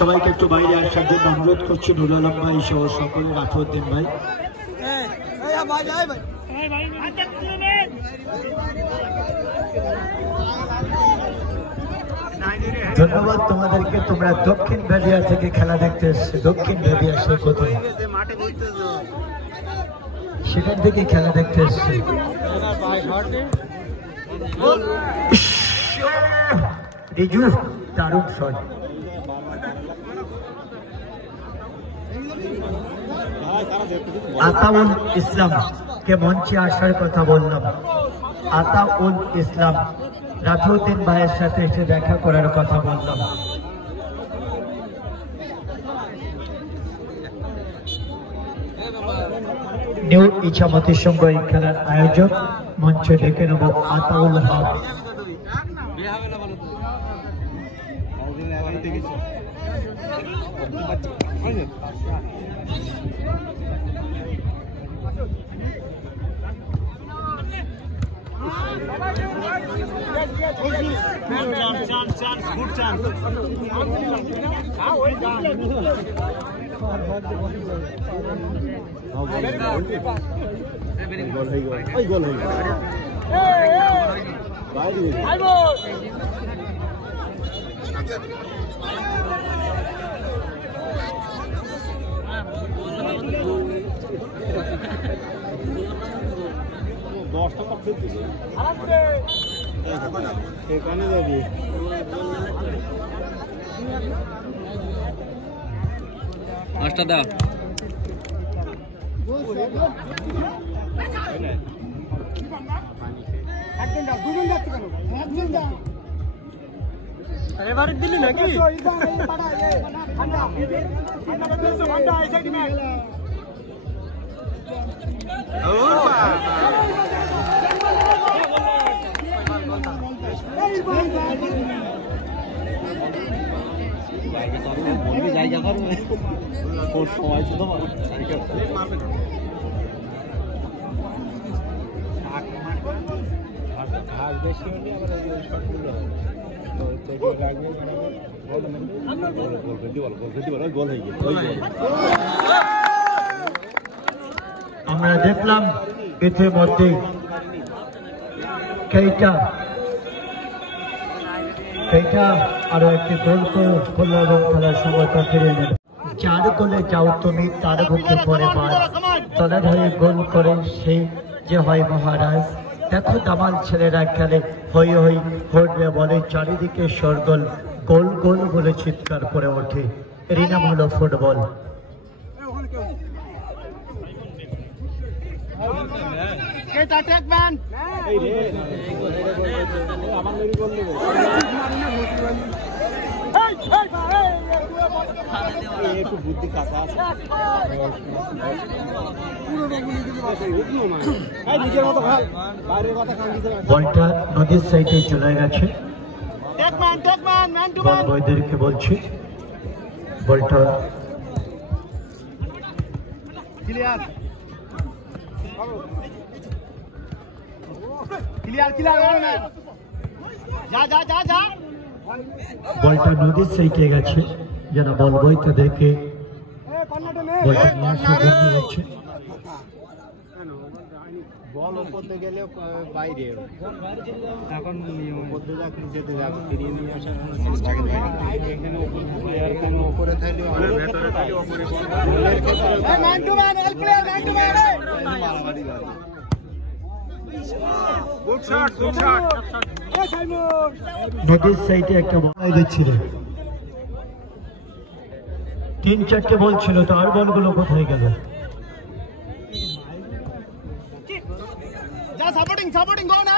সবাইকে একটু বাইরে আসার জন্য অনুরোধ করছি। নুরুল আলম ভাই সহ সকলে, রাফিউদ্দিন ভাই। ধন্যবাদ তোমাদেরকে। তোমরা দক্ষিণ ভেলিয়া থেকে খেলা দেখতে এসছো। দক্ষিণ ভেলিয়া সে কোথায়, সেখান থেকে খেলা দেখতে এসছে। রিজু দারুণ শট। আতাউল ইসলাম কে মঞ্চে আসার কথা বললাম। আতাউল ইসলাম রাফিউদ্দিন ভাইয়ের সাথে এসে দেখা করার কথা বললাম। নিউ ইছামতি সংঘ এই খেলার আয়োজক, মঞ্চে ডেকে নেব আতাউল হক। আচ্ছা দাও এবারে দিলি নাকি জায়গা করবে সময় ছিল ঘাস বেশি হলে আমরা দেখলাম ইতিমধ্যে কেইটা আরো একটি গোল করল এবং খেলার সময়টা ফিরে নেবে। যার গোলে যাও তুমি তার বুকে পরে বাস, তলাধারে গোল করে সে যে হয় মহারাজ। দেখো দামাল ছেলেরা খেলে, হই হই হরবে বলে, চারিদিকে সরগোল, গোল গোল বলে চিৎকার করে ওঠে। এরই নাম হলো ফুটবল। একটু বুদ্ধি কাঁচা আছে, বলটা নদীর সাইডে চলে গেছে। বলদেরকে বলছি বলটা বলটা নদীর সাইডে গেছে, যেন বল বইতাদেরকে বলটা নিয়ে আসা বন্ধ হচ্ছে। বল করতে গেলে বাইরে এখন যেতে যাবে, ফিরিয়ে নিয়ে আসার উপরে থাকলে নদীর সাইডে একটা বল দিচ্ছিল, 3-4টে বল ছিল, তো আর বলগুলো কোথায় গেল? সাপোর্টিং বলো না,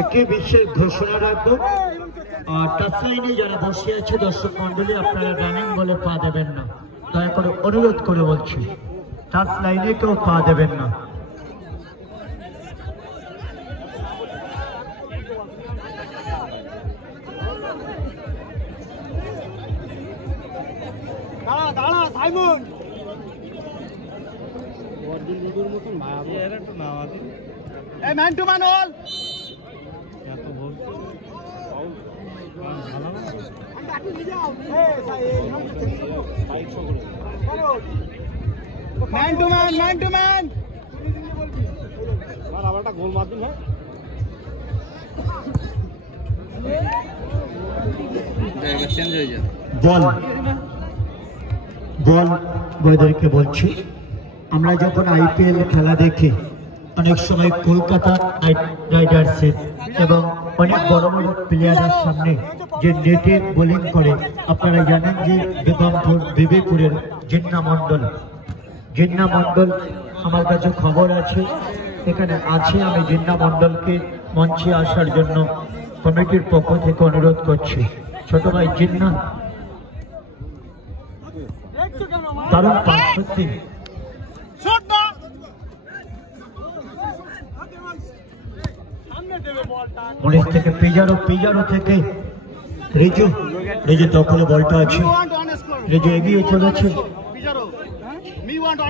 একটি বিশেষ ঘোষণা রাখবো, টাচ লাইনে যারা বসে আছে দর্শক মন্ডলী, আপনারা রানিং বলে পা দেবেন না, দয়া করে অনুরোধ করে বলছি, টাচ লাইনে কেউ পা দেবেন না। Man to man all man to man man to man আবার একটা গোল মার দিন না জায়গা চেঞ্জ হয়ে যায় বল বল বয়দেরকে বলছি আমরা যখন আইপিএল খেলা দেখি অনেক সময় কলকাতা নাইট রাইডার্সের এবং অনেক বড় বড় প্লেয়ারের সামনে যে নেটে বোলিং করে আপনারা জানেন যে বিবেকপুরের জিন্না মণ্ডল আমার কাছে খবর আছে এখানে আছে আমি জিন্না মণ্ডলকে মঞ্চে আসার জন্য কমিটির পক্ষ থেকে অনুরোধ করছি ছোট ভাই জিন্না দারুণ পাস সত্যি পুলিশ থেকে পিজারো থেকে রেজু দখলে বলটা আছে রেজু এগিয়ে চলেছে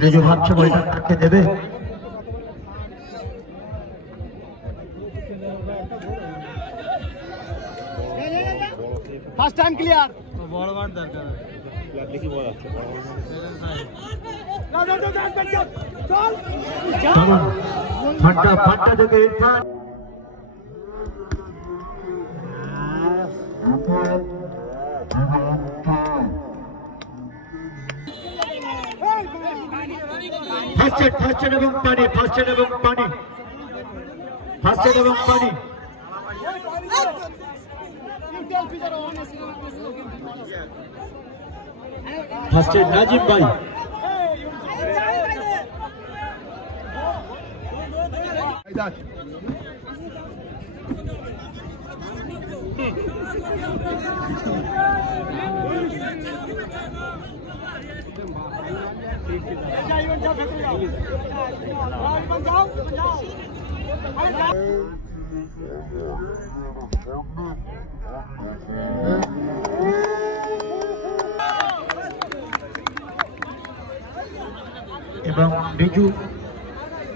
রেজু ভাবছে বলটা কাকে দেবে ফার্স্ট টাইম ক্লিয়ার বড় বার দরকার দেখি বল আছে চল ফাটা দেখে ইরফান ফার্স্ট এবং পানি ফার্স্টে নাজিম ভাই এবং রেজু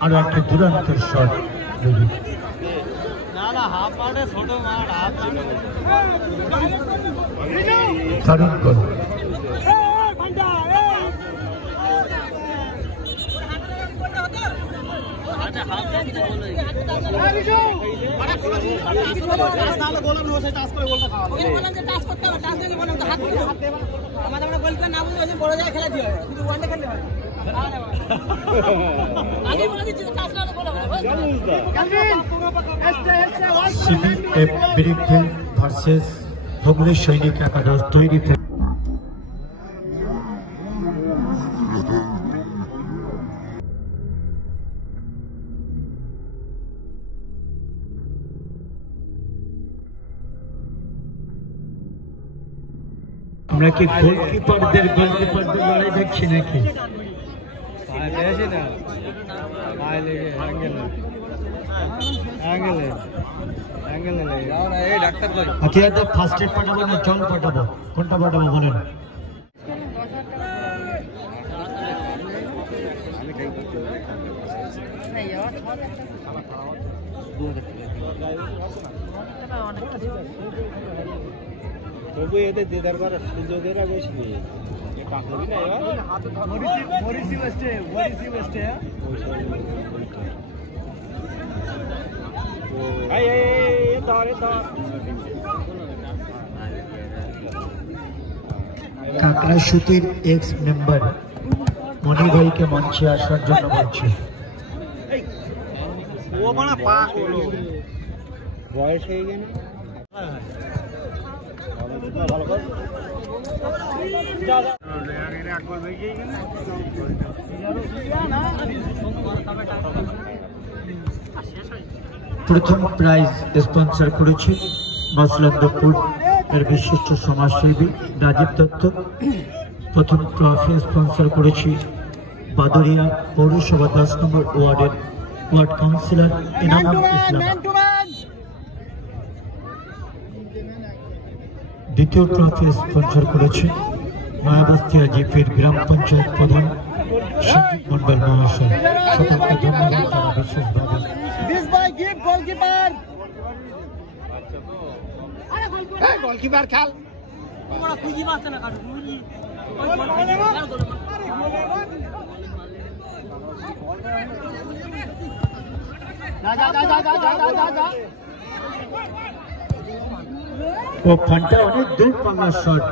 আরো একটা দুরান্তর শট রেজু দারুণ গোল সিবিএফ বিরিকফিল্ড ভার্সেস হুগলি সৈনিক একাদশ তৈরি আমরা কি গোলকিপারদের লড়াই দেখছি নাকি আচ্ছা ফার্স্ট এড পাঠাবো না জল পাঠাবো কোনটা পাঠাবো বলেন তবু এদের দিদার করার সুযোগের বেশি নেই কাকড়া সুতির এক্স মেম্বার মনি ভাইকে মঞ্চে আসার জন্য বলছে বয়স হয়ে গেল প্রথম প্রাইজ স্পন্সর করেছে মসলন্দপুর এর বিশিষ্ট সমাজসেবী রাজীব দত্ত প্রথম ট্রফি স্পন্সর করেছি বাদরিয়া পৌরসভা 10 নম্বর ওয়ার্ডের ওয়ার্ড কাউন্সিলর ইনাম ইসলাম দ্বিতীয় ট্রফি স্পন্সর করেছে নয়াবস্তিয়া জিপির গ্রাম পঞ্চায়েত প্রধান সঞ্জীব মন্ডল মহাশয় সকলকে ধন্যবাদ তারা বিশেষভাবে গোলকিপার খেল ও ফান্টা অনেক দূর পাঙ্গা শট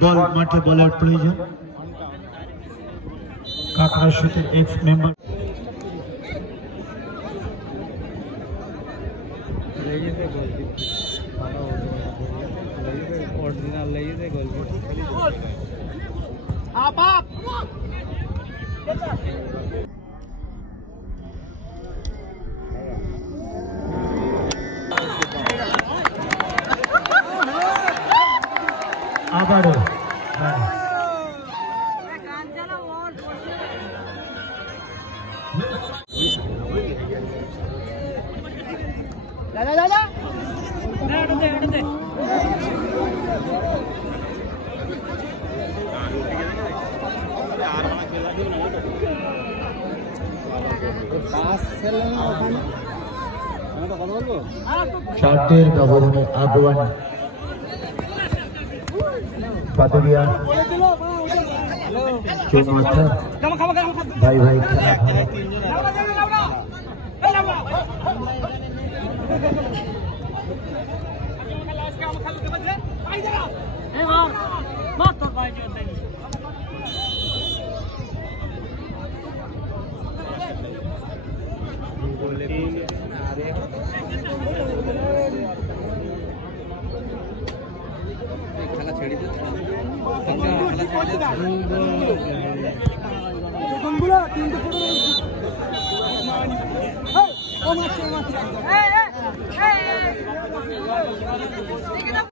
দল মাঠে বলার প্রয়োজন কাকড়া শুটের এক্স মেম্বার অরিজিনাল লেগেছে গোলকিপার আবারও চারটের ব্যবধানে আগুয়ান পাতুরিয়া চৌমাথা ভাই ভাই খেলা ছেড়ে দিচ্ছে